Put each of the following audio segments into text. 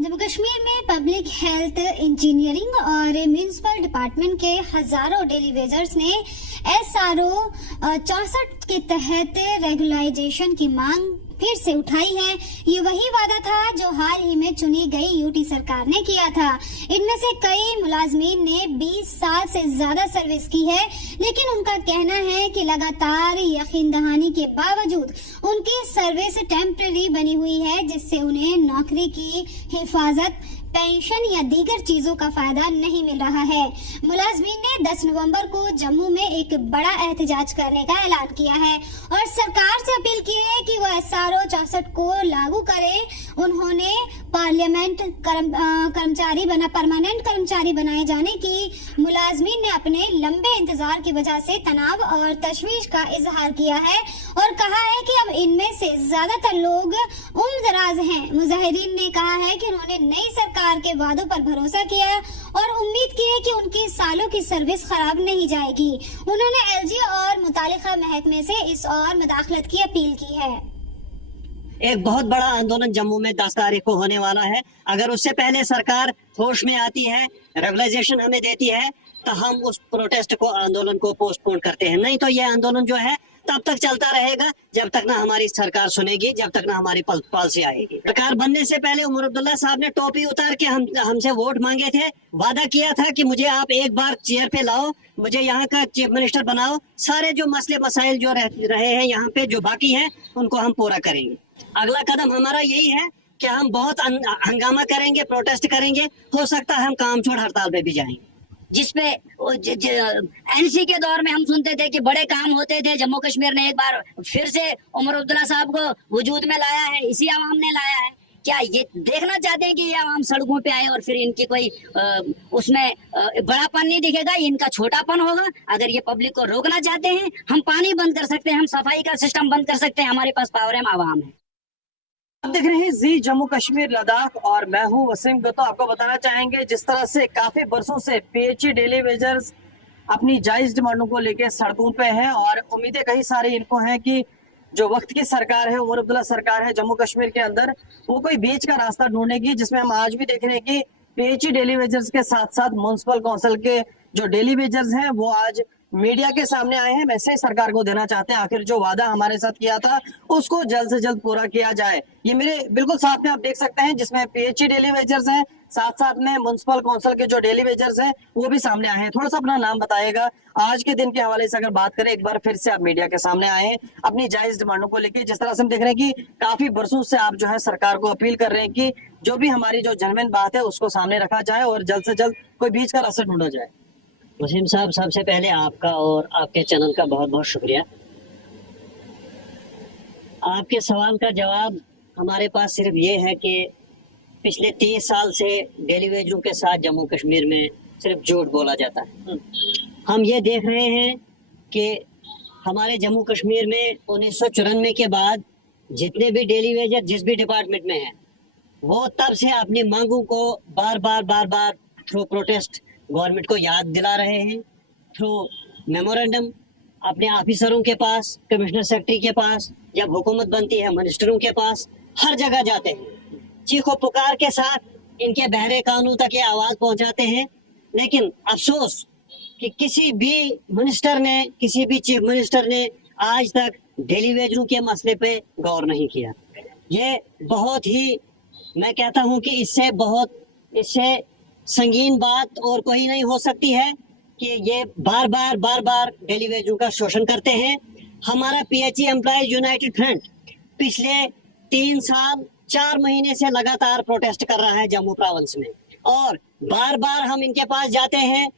जम्मू कश्मीर में public health engineering और municipal department के हजारों डेली वेजर्स ने SRO 64 के तहत रेगुलराइजेशन की मांग फिर से उठाई है। ये वही वादा था जो हाल ही में चुनी गई UT सरकार ने किया था। इनमें से कई मुलाजमीन ने 20 साल से ज्यादा सर्विस की है, लेकिन उनका कहना है कि लगातार यकीन दहानी के बावजूद उनकी सर्विस टेम्पररी बनी हुई है, जिससे उन्हें नौकरी की हिफाजत, पेंशन या दीगर चीजों का फायदा नहीं मिल रहा है। मुलाजमीन ने 10 नवंबर को जम्मू में एक बड़ा एहतजाज करने का ऐलान किया है और सरकार से अपील की है कि वह SRO 64 को लागू करे। उन्होंने पार्लियामेंट परमानेंट कर्मचारी बनाए जाने की मुलाजमीन ने अपने लंबे इंतजार की वजह से तनाव और तशवीश का इजहार किया है और कहा है कि अब इनमें से ज्यादातर लोग उम्रदराज हैं। मुजाहिदीन ने कहा है कि उन्होंने नई सरकार के वादों पर भरोसा किया और उम्मीद की है कि उनकी सालों की सर्विस खराब नहीं जाएगी। उन्होंने LG और मुतालिका महकमे से इस और मुदाखलत की अपील की है। एक बहुत बड़ा आंदोलन जम्मू में 10 तारीख को होने वाला है। अगर उससे पहले सरकार होश में आती है, रेगुलाइजेशन हमें देती है, तो हम उस प्रोटेस्ट को, आंदोलन को पोस्टपोन करते हैं। नहीं तो ये आंदोलन जो है तब तक चलता रहेगा जब तक ना हमारी सरकार सुनेगी, जब तक ना हमारी पॉलिसी आएगी। सरकार बनने से पहले उमर अब्दुल्ला साहब ने टोपी उतार के हमसे वोट मांगे थे। वादा किया था कि मुझे आप एक बार चेयर पे लाओ, मुझे यहाँ का चीफ मिनिस्टर बनाओ, सारे जो मसले मसाइल जो रहे हैं यहाँ पे जो बाकी हैं उनको हम पूरा करेंगे। अगला कदम हमारा यही है कि हम बहुत हंगामा करेंगे, प्रोटेस्ट करेंगे। हो सकता है हम काम छोड़ हड़ताल पे भी जाएंगे। जिसपे NC के दौर में हम सुनते थे कि बड़े काम होते थे। जम्मू कश्मीर ने एक बार फिर से उमर अब्दुल्ला साहब को वजूद में लाया है, इसी आवाम ने लाया है। क्या ये देखना चाहते हैं कि ये आवाम सड़कों पे आए और फिर इनकी कोई उसमें बड़ापन नहीं दिखेगा, इनका छोटापन होगा? अगर ये पब्लिक को रोकना चाहते हैं, हम पानी बंद कर सकते हैं, हम सफाई का सिस्टम बंद कर सकते हैं, हमारे पास पावर है, हम आवाम है। आप देख रहे हैं जी जम्मू कश्मीर लद्दाख और मैं हूं वसीम गतो। आपको बताना चाहेंगे जिस तरह से काफी बरसों से PHE डेली वेजर्स अपनी जायज डिमांडों को लेकर सड़कों पे हैं और उम्मीदें कई सारी इनको हैं कि जो वक्त की सरकार है, उमर अब्दुल्ला सरकार है जम्मू कश्मीर के अंदर, वो कोई बीच का रास्ता ढूंढेगी, जिसमें हम आज भी देख रहे हैं कि PHE डेली वेजर्स के साथ साथ म्युनिसिपल काउंसिल के जो डेली वेजर्स हैं वो आज मीडिया के सामने आए हैं। मैसेज सरकार को देना चाहते हैं आखिर जो वादा हमारे साथ किया था उसको जल्द से जल्द पूरा किया जाए। ये मेरे बिल्कुल साथ में आप देख सकते हैं, जिसमें PHE डेली वेजर्स हैं, साथ साथ में म्युनिसिपल काउंसिल के जो डेली वेजर्स हैं वो भी सामने आए हैं। थोड़ा सा अपना नाम बताइएगा, आज के दिन के हवाले से अगर बात करें, एक बार फिर से आप मीडिया के सामने आए हैं अपनी जायज डिमांडों को लेकर। जिस तरह से हम देख रहे हैं कि काफी बरसों से आप जो है सरकार को अपील कर रहे हैं कि जो भी हमारी जो जेन्युइन बात है उसको सामने रखा जाए और जल्द से जल्द कोई बीच का रास्ता ढूंढा जाए। वसीम साहब, सबसे पहले आपका और आपके चैनल का बहुत बहुत शुक्रिया। आपके सवाल का जवाब हमारे पास सिर्फ ये है कि पिछले 30 साल से डेली वेजरों के साथ जम्मू कश्मीर में सिर्फ झूठ बोला जाता है। हम ये देख रहे हैं कि हमारे जम्मू कश्मीर में 1994 के बाद जितने भी डेली वेजर जिस भी डिपार्टमेंट में हैं, वो तब से अपनी मांगों को बार बार थ्रू प्रोटेस्ट गवर्नमेंट को याद दिला रहे हैं, थ्रू मेमोरेंडम अपने ऑफिसरों के पास, कमिश्नर सेक्रेटरी के पास, जब हुकूमत बनती है मिनिस्टरों के पास, हर जगह जाते हैं, चीखो पुकार के साथ इनके बहरे कानून तक ये आवाज पहुंचाते हैं। लेकिन अफसोस कि किसी भी मिनिस्टर ने, किसी भी चीफ मिनिस्टर ने आज तक डेली वेजरों के मसले पे गौर नहीं किया। ये बहुत ही, मैं कहता हूं कि इससे संगीन बात और कोई नहीं हो सकती है कि ये बार बार डेली वेजरों का शोषण करते हैं। हमारा PHE एम्प्लॉयज यूनाइटेड फ्रंट पिछले 3 साल 4 महीने से लगातार प्रोटेस्ट कर रहा है जम्मू प्रोविंस में, और बार हम इनके पास जाते हैं,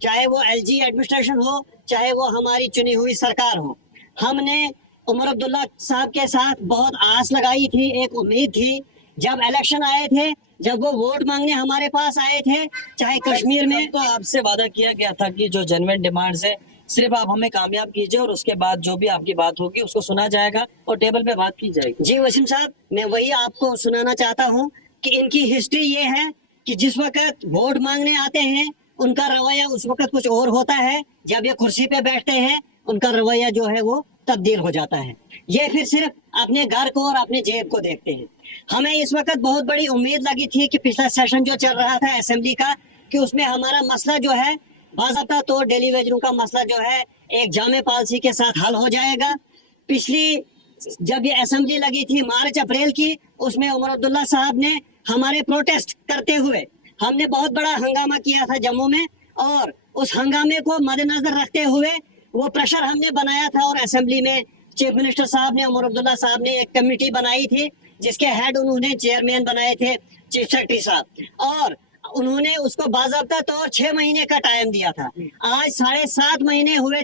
चाहे वो LG एडमिनिस्ट्रेशन हो, चाहे वो हमारी चुनी हुई सरकार हो। हमने उमर अब्दुल्ला साहब के साथ बहुत आस लगाई थी, एक उम्मीद थी। जब इलेक्शन आए थे, जब वो वोट मांगने हमारे पास आए थे, चाहे कश्मीर में, तो आपसे वादा किया गया था कि जो जेन्युइन डिमांड्स है सिर्फ आप हमें कामयाब कीजिए और उसके बाद जो भी आपकी बात होगी उसको सुना जाएगा और टेबल पे बात की जाएगी। जी वसीम साहब, मैं वही आपको सुनाना चाहता हूँ कि इनकी हिस्ट्री ये है कि जिस वक्त वोट मांगने आते हैं उनका रवैया उस वक्त कुछ और होता है, जब ये कुर्सी पे बैठते हैं उनका रवैया जो है वो तब्दील हो जाता है। ये फिर सिर्फ अपने घर को और अपने जेब को देखते हैं। हमें इस वक्त बहुत बड़ी उम्मीद लगी थी कि पिछला सेशन जो चल रहा था असेंबली का, कि उसमें हमारा मसला जो है बाज़ाब्ता तौर डेली वेजरों का मसला जो है एक जामे पॉलिसी के साथ हल हो जाएगा। पिछली जब ये असेंबली लगी थी मार्च अप्रैल की, उसमें उमर अब्दुल्ला साहब ने हमारे प्रोटेस्ट करते हुए हमने बहुत बड़ा हंगामा किया था जम्मू में, और उस हंगामे को मद्देनजर रखते हुए वो प्रेशर हमने बनाया था और असेंबली में चीफ मिनिस्टर साहब ने, उमर अब्दुल्ला साहब ने एक कमेटी बनाई थी जिसके हेड उन्होंने चेयरमैन बनाए थे चीफ सेक्रेटरी साहब, और उन्होंने उसको बाज़ाब्ता तौर 6 महीने का टाइम दिया था। आज 7.5 महीने हुए